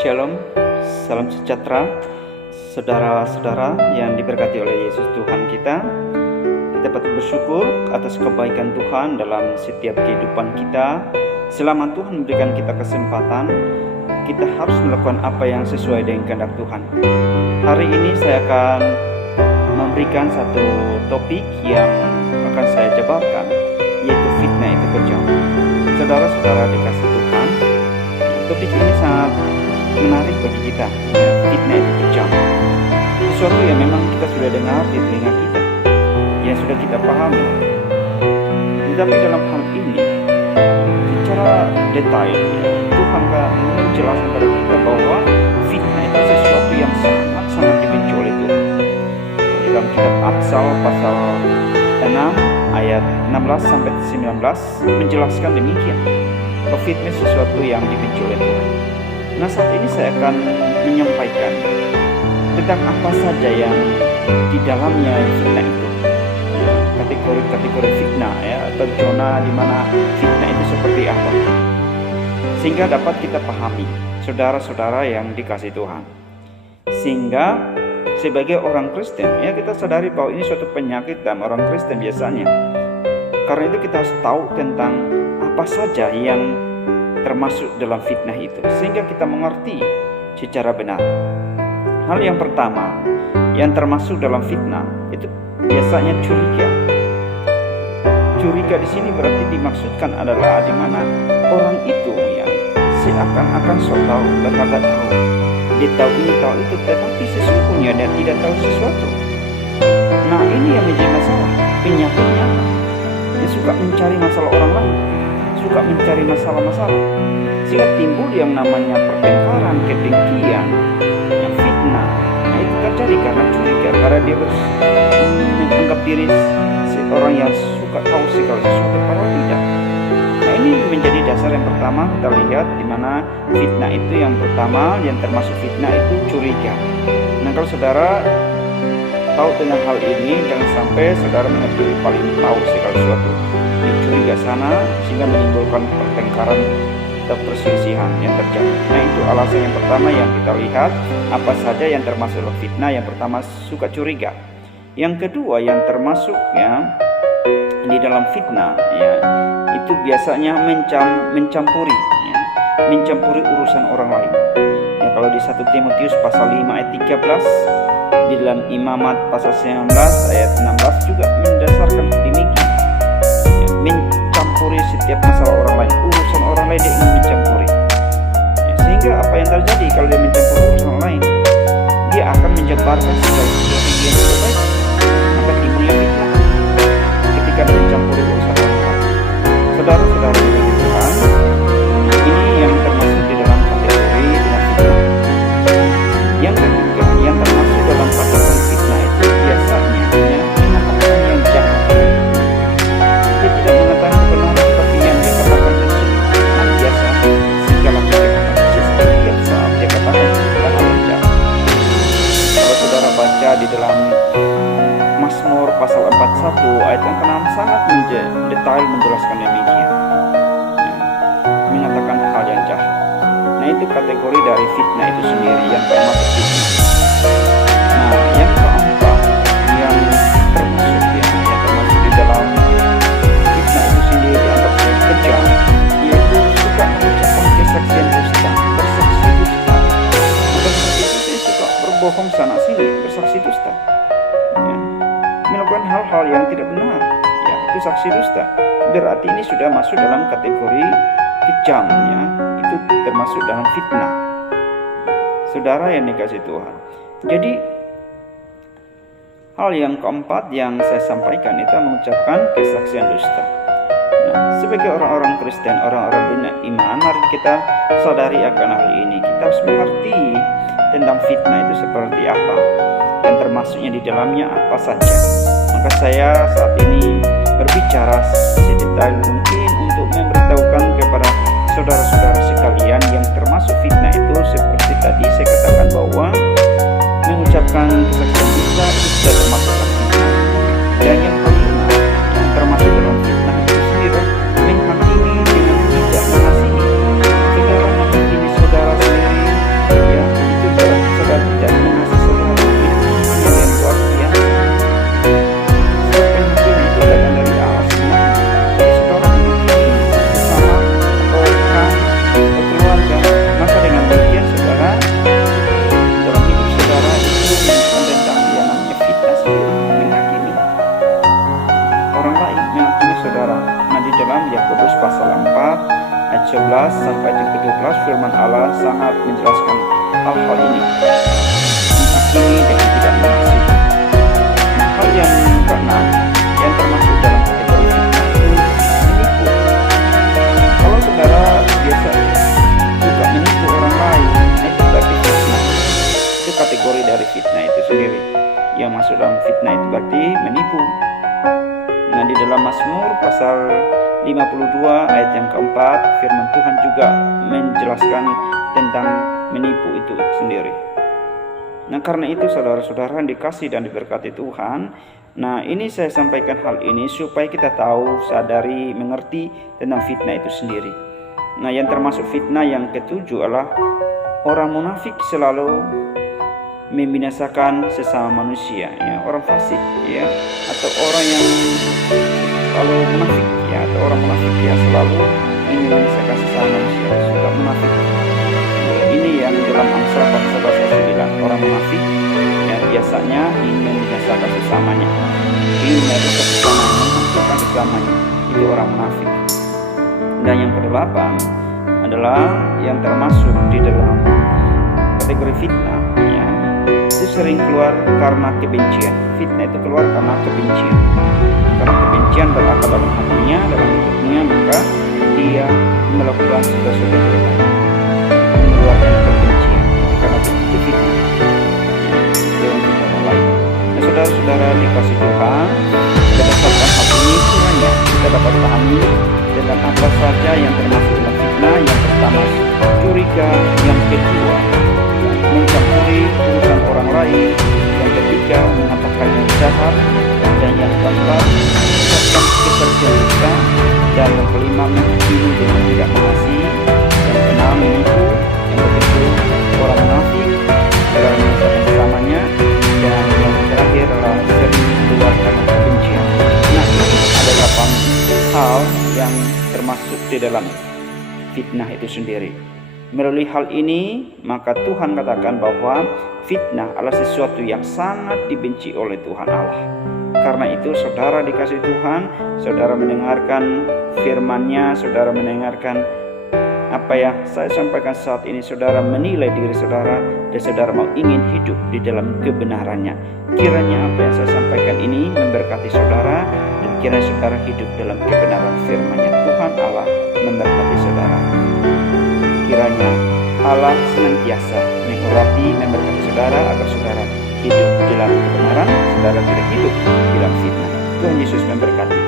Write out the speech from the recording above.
Shalom, salam sejahtera, saudara-saudara yang diberkati oleh Yesus Tuhan kita. Kita patut bersyukur atas kebaikan Tuhan dalam setiap kehidupan kita. Selama Tuhan memberikan kita kesempatan, kita harus melakukan apa yang sesuai dengan kehendak Tuhan. Hari ini saya akan memberikan satu topik yang akan saya jabarkan, yaitu fitnah itu kejam. Saudara-saudara dikasih Tuhan, topik ini sangat menarik bagi kita. Fitnah itu kejam, sesuatu yang memang kita sudah dengar di telinga kita, yang sudah kita pahami. Tetapi dalam hal ini, secara detail, Tuhan akan menjelaskan kepada kita bahwa fitnah itu sesuatu yang sangat-sangat dibenci oleh Tuhan. Dalam kitab Amsal pasal 6 ayat 16-19 menjelaskan demikian, bahwa fitnah sesuatu yang dibenci oleh Tuhan. Nah, saat ini saya akan menyampaikan tentang apa saja yang di dalamnya fitnah itu, kategori-kategori fitnah, atau zona di mana fitnah itu seperti apa, sehingga dapat kita pahami, saudara-saudara yang dikasihi Tuhan. Sehingga sebagai orang Kristen, kita sadari bahwa ini suatu penyakit dalam orang Kristen biasanya. Karena itu kita harus tahu tentang apa saja yang termasuk dalam fitnah itu, sehingga kita mengerti secara benar. Hal yang pertama yang termasuk dalam fitnah itu biasanya curiga. Curiga di sini berarti dimaksudkan adalah di mana orang itu seakan-akan sok tahu, berkata tahu. Dia tahu ini tahu itu, tetapi sesungguhnya dia tidak tahu sesuatu. Nah, ini yang menjadi masalah. Penyakitnya dia suka mencari masalah orang lain, suka mencari masalah-masalah, sehingga timbul yang namanya pertengkaran, kedengkian, yang fitnah. Nah, itu terjadi karena curiga, karena dia menganggap diri seorang yang suka tahu segala sesuatu, padahal tidak. Nah, ini menjadi dasar yang pertama kita lihat, di mana fitnah itu yang pertama, yang termasuk fitnah itu curiga. Nah, kalau saudara tahu tentang hal ini, jangan sampai saudara menganggap diri paling tahu segala sesuatu, dicuriga sana, sehingga menimbulkan pertengkaran atau perselisihan yang terjadi. Nah, itu alasan yang pertama yang kita lihat, apa saja yang termasuk dalam fitnah. Yang pertama, suka curiga. Yang kedua yang termasuk di dalam fitnah, itu biasanya mencampuri urusan orang lain. Kalau di 1 Timotius pasal 5 ayat 13, di dalam Imamat pasal 19 ayat 16 juga mendasarkan demikian. Mencampuri setiap masalah orang lain, urusan orang lain dia ingin mencampuri. Sehingga apa yang terjadi kalau dia mencampuri urusan orang lain, dia akan menyebarkan segala sesuatu yang tidak baik, maka timbulnya fitnah ketika dia mencampuri urusan orang lain. Saudara-saudara yang Tuhan, ini yang termasuk di dalam kategori dengan fitnah. Yang ketiga, yang termasuk dalam kategori fitnah itu biasanya mengatakan yang jahat. Dia tidak mengatakan benar, tetapi yang dia katakan itu biasa segala kejahatan. Setiap saat dia katakan segala hal yang jahat. Kalau saudara baca di dalam Mazmur pasal 41 ayat yang ke-6 sangat detail menjelaskan demikian, mengatakan hal yang jahat. Nah, itu kategori dari fitnah itu sendiri yang termasuk fitnah. Nah, yang keempat yang termasuk di dalam fitnah itu sendiri dianggap sebagai kejam, yaitu suka mengucapkan kesaksian dusta, bersaksi dusta. Bersaksi itu suka berbohong sana sini, bersaksi dusta, melakukan hal-hal yang tidak benar, itu saksi dusta. Berarti ini sudah masuk dalam kategori kejam, itu termasuk dalam fitnah. Saudara yang dikasihi Tuhan, jadi hal yang keempat yang saya sampaikan itu mengucapkan kesaksian dusta. Nah, sebagai orang-orang Kristen, orang-orang beriman, mari kita sadari akan hal ini. Kita harus mengerti tentang fitnah itu seperti apa, dan termasuknya di dalamnya apa saja. Maka saya saat ini berbicara sedetail mungkin untuk memberitahukan kepada saudara-saudara sekalian yang termasuk fitnah itu, seperti tadi saya katakan bahwa mengucapkan kesaksian dusta itu sudah termasuk dalam fitnah. Dan yang kelima yang termasuk dalam fitnah itu sendiri, menghakimi dengan tidak mengasihi. Saudara menghakimi saudara sendiri 13 firman Allah sangat menjelaskan hal-hal ini. Menghakimi dengan tidak mengasihi. Nah, hal yang keenam yang termasuk dalam kategori fitnah itu menipu. Kalau saudara biasa juga menipu orang lain, itu berarti fitnah. Itu kategori dari fitnah itu sendiri. Yang masuk dalam fitnah itu berarti menipu. Nah, di dalam Mazmur pasal 52 ayat yang keempat, firman Tuhan juga menjelaskan tentang menipu itu sendiri. Nah, karena itu saudara-saudara yang dikasih dan diberkati Tuhan, nah ini saya sampaikan hal ini supaya kita tahu, sadari, mengerti tentang fitnah itu sendiri. Nah, yang termasuk fitnah yang ketujuh adalah orang munafik selalu membinasakan sesama manusia, ya, orang fasik, ya, atau orang yang selalu munafik, ya, atau orang munafik, ya, selalu ingin membinasakan sesama manusia, suka munafik. Ini yang dalam Amsal 14:11 orang munafik, ya, biasanya ingin membinasakan sesamanya, ingin merusak sesamanya, menghancurkan sesamanya. Itu orang munafik. Dan yang kedelapan adalah yang termasuk di dalam kategori fitnah, ya, itu sering keluar karena kebencian. Fitnah itu keluar karena kebencian. Karena kebencian berakar dalam hatinya, dalam hidupnya, maka dia melakukan sesuatu yang mengeluarkan kebencian. Karena itu fitnah, ya, untuk orang lain. Nah, saudara-saudara dikasih Tuhan, berdasarkan hal ini kiranya kita dapat pahami tentang apa saja yang termasuk dalam fitnah. Yang pertama, curiga. Yang kedua, mencampuri urusan orang lain. Yang ketiga, mengatakan yang jahat. Dan yang keempat, mengucapkan kepercayaan kita. Dan yang kelima, menghakimi dengan tidak mengasihi. Yang keenam, menipu. Yang ketujuh, orang munafik dalam menyelesaikan sesamanya. Dan yang terakhir adalah sering keluar karena kebencian. Nah, ini ada 8 hal yang termasuk di dalam fitnah itu sendiri. Melalui hal ini, maka Tuhan katakan bahwa fitnah adalah sesuatu yang sangat dibenci oleh Tuhan Allah. Karena itu, saudara dikasih Tuhan, saudara mendengarkan firman-Nya, saudara mendengarkan apa ya saya sampaikan saat ini, saudara menilai diri saudara, dan saudara mau ingin hidup di dalam kebenarannya. Kiranya apa yang saya sampaikan ini memberkati saudara, dan kiranya saudara hidup dalam kebenaran firman-Nya. Tuhan Allah memberkati saudara. Kiranya Allah senantiasa menghormati, memberkati saudara agar saudara hidup dalam kebenaran, saudara tidak hidup dalam fitnah. Tuhan Yesus memberkati.